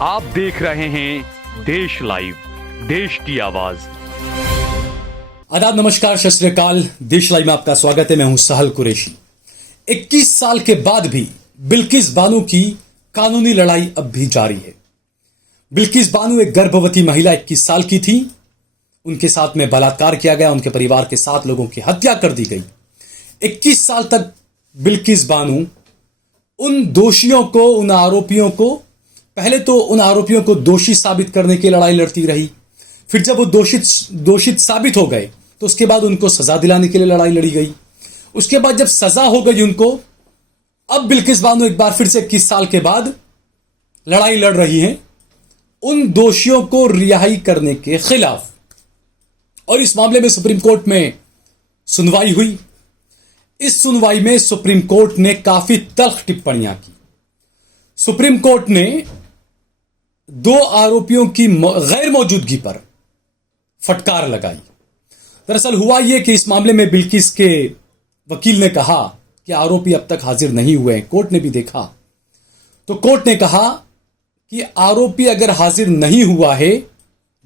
आप देख रहे हैं देश लाइव, देश की आवाज। आदाब, नमस्कार, सत श्री अकाल। देश लाइव में आपका स्वागत है। मैं हूं सहल कुरैशी। 21 साल के बाद भी बिल्किस बानो की कानूनी लड़ाई अब भी जारी है। बिल्किस बानो एक गर्भवती महिला 21 साल की थी। उनके साथ में बलात्कार किया गया, उनके परिवार के 7 लोगों की हत्या कर दी गई। 21 साल तक बिल्किस बानो उन दोषियों को, उन आरोपियों को, पहले तो उन आरोपियों को दोषी साबित करने की लड़ाई लड़ती रही। फिर जब वो दोषित साबित हो गए तो उसके बाद उनको सजा दिलाने के लिए लड़ाई लड़ी गई। उसके बाद जब सजा हो गई उनको, अब बिल्किस बानो एक बार फिर से 21 साल के बाद लड़ाई लड़ रही हैं उन दोषियों को रिहाई करने के खिलाफ। और इस मामले में सुप्रीम कोर्ट में सुनवाई हुई। इस सुनवाई में सुप्रीम कोर्ट ने काफी तल्ख टिप्पणियां की। सुप्रीम कोर्ट ने 2 आरोपियों की गैर मौजूदगी पर फटकार लगाई। दरअसल हुआ यह कि इस मामले में बिल्किस के वकील ने कहा कि आरोपी अब तक हाजिर नहीं हुए। कोर्ट ने भी देखा तो कोर्ट ने कहा कि आरोपी अगर हाजिर नहीं हुआ है,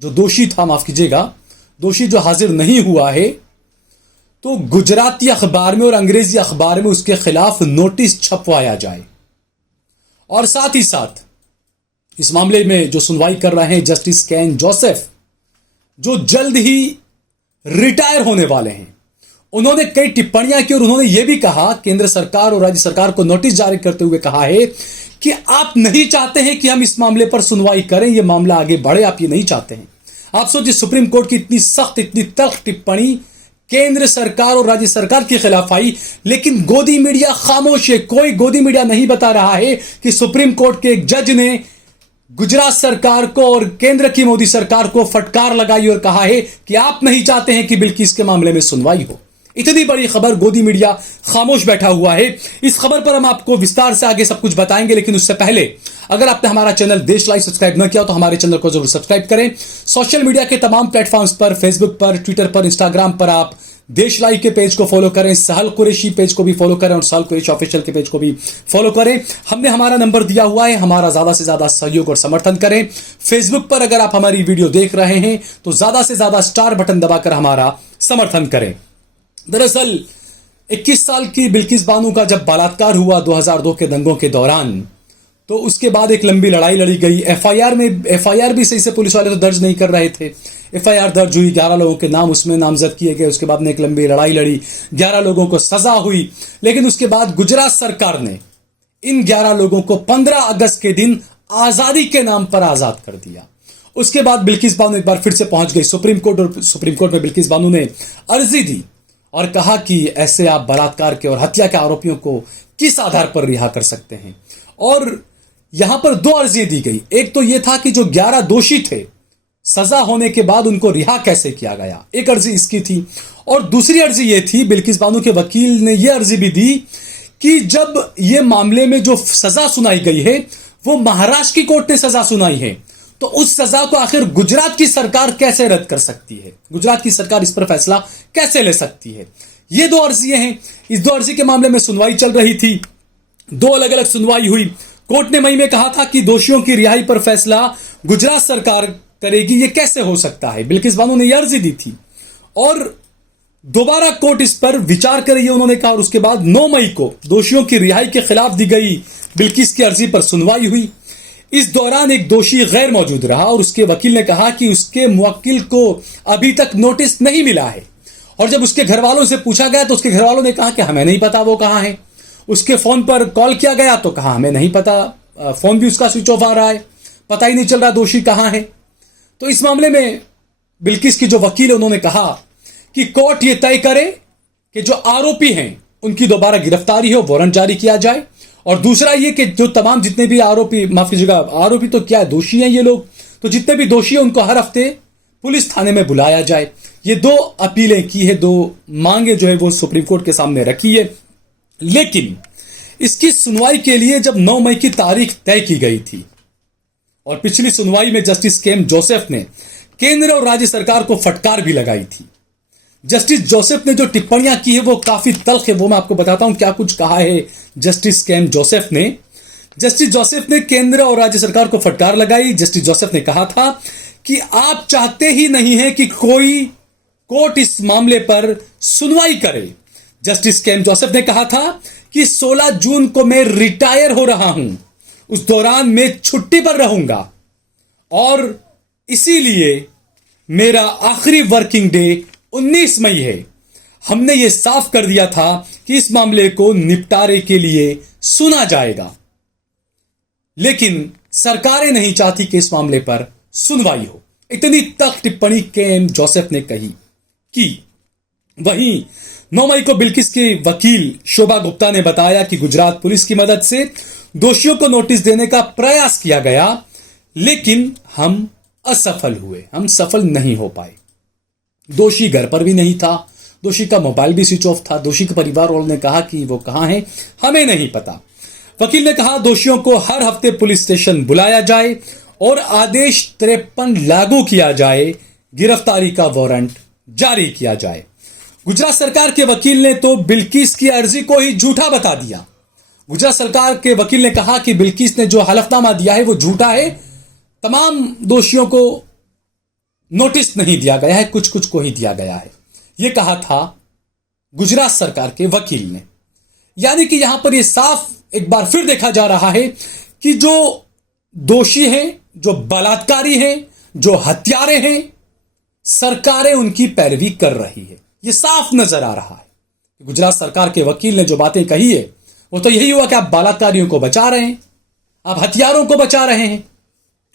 जो दोषी था, माफ कीजिएगा, दोषी जो हाजिर नहीं हुआ है, तो गुजराती अखबार में और अंग्रेजी अखबार में उसके खिलाफ नोटिस छपवाया जाए। और साथ ही साथ इस मामले में जो सुनवाई कर रहे हैं जस्टिस केन जोसेफ, जो जल्द ही रिटायर होने वाले हैं, उन्होंने कई टिप्पणियां की और उन्होंने यह भी कहा, केंद्र सरकार और राज्य सरकार को नोटिस जारी करते हुए कहा है कि आप नहीं चाहते हैं कि हम इस मामले पर सुनवाई करें, यह मामला आगे बढ़े, आप ये नहीं चाहते हैं। आप सोचिए, सुप्रीम कोर्ट की इतनी सख्त, इतनी तल्ख टिप्पणी केंद्र सरकार और राज्य सरकार के खिलाफ आई, लेकिन गोदी मीडिया खामोश है। कोई गोदी मीडिया नहीं बता रहा है कि सुप्रीम कोर्ट के एक जज ने गुजरात सरकार को और केंद्र की मोदी सरकार को फटकार लगाई और कहा है कि आप नहीं चाहते हैं कि बिल्किस के मामले में सुनवाई हो। इतनी बड़ी खबर, गोदी मीडिया खामोश बैठा हुआ है। इस खबर पर हम आपको विस्तार से आगे सब कुछ बताएंगे, लेकिन उससे पहले अगर आपने हमारा चैनल देश लाइव सब्सक्राइब न किया तो हमारे चैनल को जरूर सब्सक्राइब करें। सोशल मीडिया के तमाम प्लेटफॉर्म्स पर, फेसबुक पर, ट्विटर पर, इंस्टाग्राम पर आप देश लाइव के पेज को फॉलो करें, सहल कुरैशी पेज को भी फॉलो करें और सहल कुरैशी ऑफिशियल के पेज को भी फॉलो करें। हमने हमारा नंबर दिया हुआ है, हमारा ज्यादा से ज्यादा सहयोग और समर्थन करें। फेसबुक पर अगर आप हमारी वीडियो देख रहे हैं तो ज्यादा से ज्यादा स्टार बटन दबाकर हमारा समर्थन करें। दरअसल 21 साल की बिल्किस बानो का जब बलात्कार हुआ 2002 के दंगों के दौरान, तो उसके बाद एक लंबी लड़ाई लड़ी गई। एफआईआर भी सही से पुलिस वाले तो दर्ज नहीं कर रहे थे। एफआईआर दर्ज हुई, 11 लोगों के नाम उसमें नामजद किए गए। उसके बाद में एक लंबी लड़ाई लड़ी, 11 लोगों को सजा हुई, लेकिन उसके बाद गुजरात सरकार ने इन 11 लोगों को 15 अगस्त के दिन आजादी के नाम पर आजाद कर दिया। उसके बाद बिल्किस बानो एक बार फिर से पहुंच गई सुप्रीम कोर्ट, और सुप्रीम कोर्ट में बिल्किस बानो ने अर्जी दी और कहा कि ऐसे आप बलात्कार के और हत्या के आरोपियों को किस आधार पर रिहा कर सकते हैं। और यहां पर 2 अर्जी दी गई। एक तो यह था कि जो 11 दोषी थे, सजा होने के बाद उनको रिहा कैसे किया गया, एक अर्जी इसकी थी। और दूसरी अर्जी यह थी, बिल्किस बानो के वकील ने यह अर्जी भी दी कि जब यह मामले में जो सजा सुनाई गई है वो महाराष्ट्र की कोर्ट ने सजा सुनाई है, तो उस सजा को आखिर गुजरात की सरकार कैसे रद्द कर सकती है, गुजरात की सरकार इस पर फैसला कैसे ले सकती है। ये 2 अर्जियां हैं। इस 2 अर्जी के मामले में सुनवाई चल रही थी। 2 अलग अलग सुनवाई हुई। कोर्ट ने मई में कहा था कि दोषियों की रिहाई पर फैसला गुजरात सरकार करेगी। यह कैसे हो सकता है? बिल्किस बानो ने यह अर्जी दी थी और दोबारा कोर्ट इस पर विचार कर रही है, उन्होंने कहा। और उसके बाद 9 मई को दोषियों की रिहाई के खिलाफ दी गई बिल्किस की अर्जी पर सुनवाई हुई। इस दौरान एक दोषी गैर मौजूद रहा और उसके वकील ने कहा कि उसके मुवक्किल को अभी तक नोटिस नहीं मिला है। और जब उसके घर वालों से पूछा गया तो उसके घर वालों ने कहा कि हमें नहीं पता वो कहां है। उसके फोन पर कॉल किया गया तो कहा हमें नहीं पता, फोन भी उसका स्विच ऑफ आ रहा है, पता ही नहीं चल रहा दोषी कहां है। तो इस मामले में बिल्किस की जो वकील है उन्होंने कहा कि कोर्ट ये तय करे कि जो आरोपी हैं उनकी दोबारा गिरफ्तारी हो, वारंट जारी किया जाए। और दूसरा ये कि जो तमाम जितने भी आरोपी, माफ कीजिएगा, आरोपी तो क्या, दोषी हैं ये लोग, तो जितने भी दोषी हैं उनको हर हफ्ते पुलिस थाने में बुलाया जाए। ये 2 अपीलें की है, 2 मांगे जो है वो सुप्रीम कोर्ट के सामने रखी है। लेकिन इसकी सुनवाई के लिए जब 9 मई की तारीख तय की गई थी और पिछली सुनवाई में जस्टिस केएम जोसेफ ने केंद्र और राज्य सरकार को फटकार भी लगाई थी। जस्टिस जोसेफ ने जो टिप्पणियां की है वो काफी तल्ख है। वो मैं आपको बताता हूं क्या कुछ कहा है जस्टिस केएम जोसेफ ने। जस्टिस जोसेफ ने केंद्र और राज्य सरकार को फटकार लगाई। जस्टिस जोसेफ ने कहा था कि आप चाहते ही नहीं हैं कि कोई कोर्ट इस मामले पर सुनवाई करे। जस्टिस केम जोसेफ ने कहा था कि 16 जून को मैं रिटायर हो रहा हूं, उस दौरान मैं छुट्टी पर रहूंगा और इसीलिए मेरा आखिरी वर्किंग डे 19 मई है। हमने यह साफ कर दिया था कि इस मामले को निपटारे के लिए सुना जाएगा, लेकिन सरकारें नहीं चाहती कि इस मामले पर सुनवाई हो। इतनी तक टिप्पणी केम जोसेफ ने कही कि वहीं 9 मई को बिल्किस के वकील शोभा गुप्ता ने बताया कि गुजरात पुलिस की मदद से दोषियों को नोटिस देने का प्रयास किया गया, लेकिन हम असफल हुए, हम सफल नहीं हो पाए। दोषी घर पर भी नहीं था, दोषी का मोबाइल भी स्विच ऑफ था। दोषी के परिवार वालों ने कहा कि वो कहां है हमें नहीं पता। वकील ने कहा दोषियों को हर हफ्ते पुलिस स्टेशन बुलाया जाए और आदेश 53 लागू किया जाए, गिरफ्तारी का वारंट जारी किया जाए। गुजरात सरकार के वकील ने तो बिल्किस की अर्जी को ही झूठा बता दिया। गुजरात सरकार के वकील ने कहा कि बिल्किस ने जो हलफनामा दिया है वो झूठा है, तमाम दोषियों को नोटिस नहीं दिया गया है, कुछ कुछ को ही दिया गया है। यह कहा था गुजरात सरकार के वकील ने। यानी कि यहां पर यह साफ एक बार फिर देखा जा रहा है कि जो दोषी हैं, जो बलात्कारी हैं, जो हत्यारे हैं, सरकारें उनकी पैरवी कर रही है। यह साफ नजर आ रहा है। गुजरात सरकार के वकील ने जो बातें कही है वो तो यही हुआ कि आप बलात्कारियों को बचा रहे हैं, आप हथियारों को बचा रहे हैं।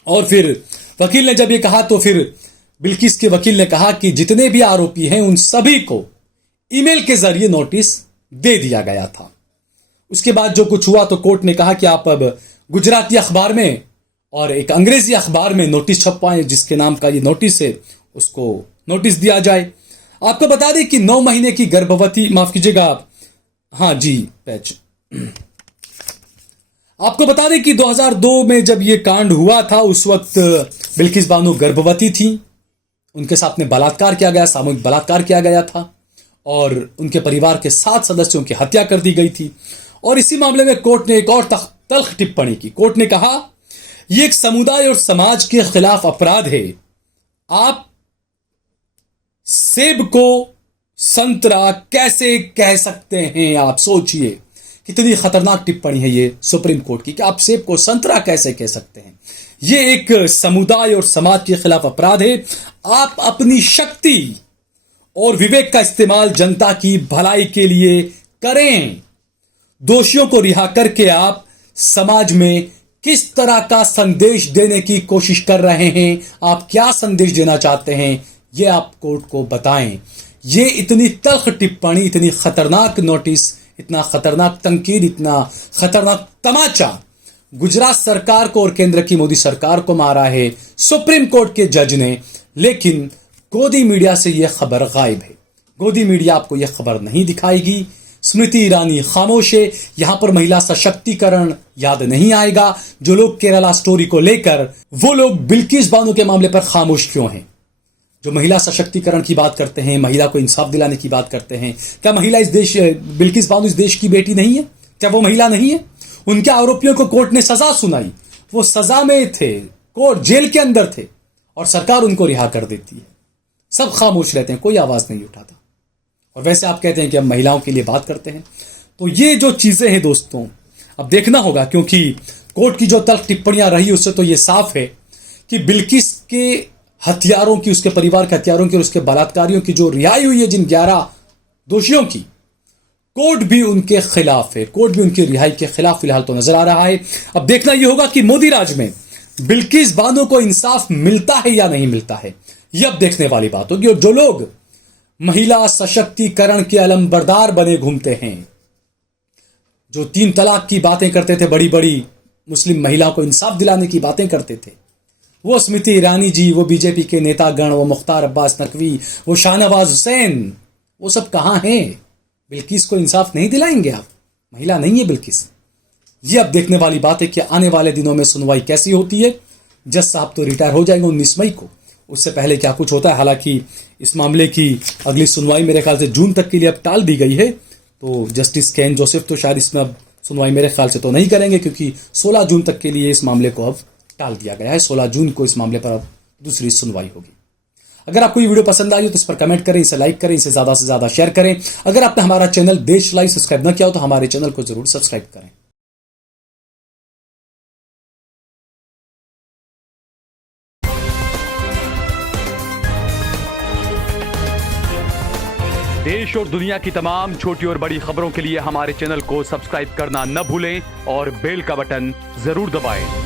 और फिर वकील ने जब ये कहा तो फिर बिल्किस के वकील ने कहा कि जितने भी आरोपी हैं उन सभी को ईमेल के जरिए नोटिस दे दिया गया था। उसके बाद जो कुछ हुआ तो कोर्ट ने कहा कि आप अब गुजराती अखबार में और एक अंग्रेजी अखबार में नोटिस छपवाएं, जिसके नाम का ये नोटिस है उसको नोटिस दिया जाए। आपको बता दें कि 9 महीने की गर्भवती, माफ कीजिएगा, हाँ जी पैच, आपको बता दें कि 2002 में जब यह कांड हुआ था उस वक्त बिल्किस बानो गर्भवती थी। उनके साथ में बलात्कार किया गया, सामूहिक बलात्कार किया गया था और उनके परिवार के 7 सदस्यों की हत्या कर दी गई थी। और इसी मामले में कोर्ट ने एक और तल्ख टिप्पणी की। कोर्ट ने कहा यह एक समुदाय और समाज के खिलाफ अपराध है। आप सेब को संतरा कैसे कह सकते हैं? आप सोचिए कितनी खतरनाक टिप्पणी है ये सुप्रीम कोर्ट की कि आप सेब को संतरा कैसे कह सकते हैं। ये एक समुदाय और समाज के खिलाफ अपराध है। आप अपनी शक्ति और विवेक का इस्तेमाल जनता की भलाई के लिए करें। दोषियों को रिहा करके आप समाज में किस तरह का संदेश देने की कोशिश कर रहे हैं, आप क्या संदेश देना चाहते हैं, ये आप कोर्ट को बताएं। ये इतनी तल्ख टिप्पणी, इतनी खतरनाक नोटिस, इतना खतरनाक तंकीद, इतना खतरनाक तमाचा गुजरात सरकार को और केंद्र की मोदी सरकार को मारा है सुप्रीम कोर्ट के जज ने। लेकिन गोदी मीडिया से यह खबर गायब है। गोदी मीडिया आपको यह खबर नहीं दिखाएगी। स्मृति ईरानी खामोश है। यहां पर महिला सशक्तिकरण याद नहीं आएगा। जो लोग केरला स्टोरी को लेकर, वो लोग बिल्किस बानो के मामले पर खामोश क्यों हैं? जो महिला सशक्तिकरण की बात करते हैं, महिला को इंसाफ दिलाने की बात करते हैं, क्या महिला इस देश, बिल्किस बानो इस देश की बेटी नहीं है? क्या वो महिला नहीं है? उनके आरोपियों को कोर्ट ने सजा सुनाई, वो सजा में थे, कोर्ट जेल के अंदर थे और सरकार उनको रिहा कर देती है। सब खामोश रहते हैं, कोई आवाज नहीं उठाता। और वैसे आप कहते हैं कि हम महिलाओं के लिए बात करते हैं। तो ये जो चीजें हैं दोस्तों, अब देखना होगा, क्योंकि कोर्ट की जो तल्ख टिप्पणियां रही उससे तो ये साफ है कि बिल्किस के हथियारों की, उसके परिवार के हथियारों की और उसके बलात्कारियों की जो रिहाई हुई है, जिन 11 दोषियों की, कोर्ट भी उनके खिलाफ है। कोर्ट भी उनकी रिहाई के खिलाफ फिलहाल तो नजर आ रहा है। अब देखना यह होगा कि मोदी राज में बिल्किस बानो को इंसाफ मिलता है या नहीं मिलता है, यह अब देखने वाली बात होगी। और जो लोग महिला सशक्तिकरण के अलंबरदार बने घूमते हैं, जो 3 तलाक की बातें करते थे, बड़ी बड़ी मुस्लिम महिलाओं को इंसाफ दिलाने की बातें करते थे, वो स्मृति ईरानी जी, वो बीजेपी के नेतागण, वो मुख्तार अब्बास नकवी, वो शाहनवाज हुसैन, वो सब कहां हैं? बिल्किस को इंसाफ नहीं दिलाएंगे आप? महिला नहीं है बिल्किस। ये अब देखने वाली बात है कि आने वाले दिनों में सुनवाई कैसी होती है। जज साहब तो रिटायर हो जाएंगे 19 मई को, उससे पहले क्या कुछ होता है। हालांकि इस मामले की अगली सुनवाई मेरे ख्याल से जून तक के लिए अब टाल दी गई है। तो जस्टिस केन जोसेफ तो शायद इसमें अब सुनवाई मेरे ख्याल से तो नहीं करेंगे, क्योंकि 16 जून तक के लिए इस मामले को अब टाल दिया गया है। 16 जून को इस मामले पर अब दूसरी सुनवाई होगी। अगर आपको ये वीडियो पसंद आई हो तो इस पर कमेंट करें, इसे लाइक करें, इसे ज्यादा से ज्यादा शेयर करें। अगर आपने हमारा चैनल देश लाइव सब्सक्राइब न किया हो तो हमारे चैनल को जरूर सब्सक्राइब करें। देश और दुनिया की तमाम छोटी और बड़ी खबरों के लिए हमारे चैनल को सब्सक्राइब करना न भूलें और बेल का बटन जरूर दबाएं।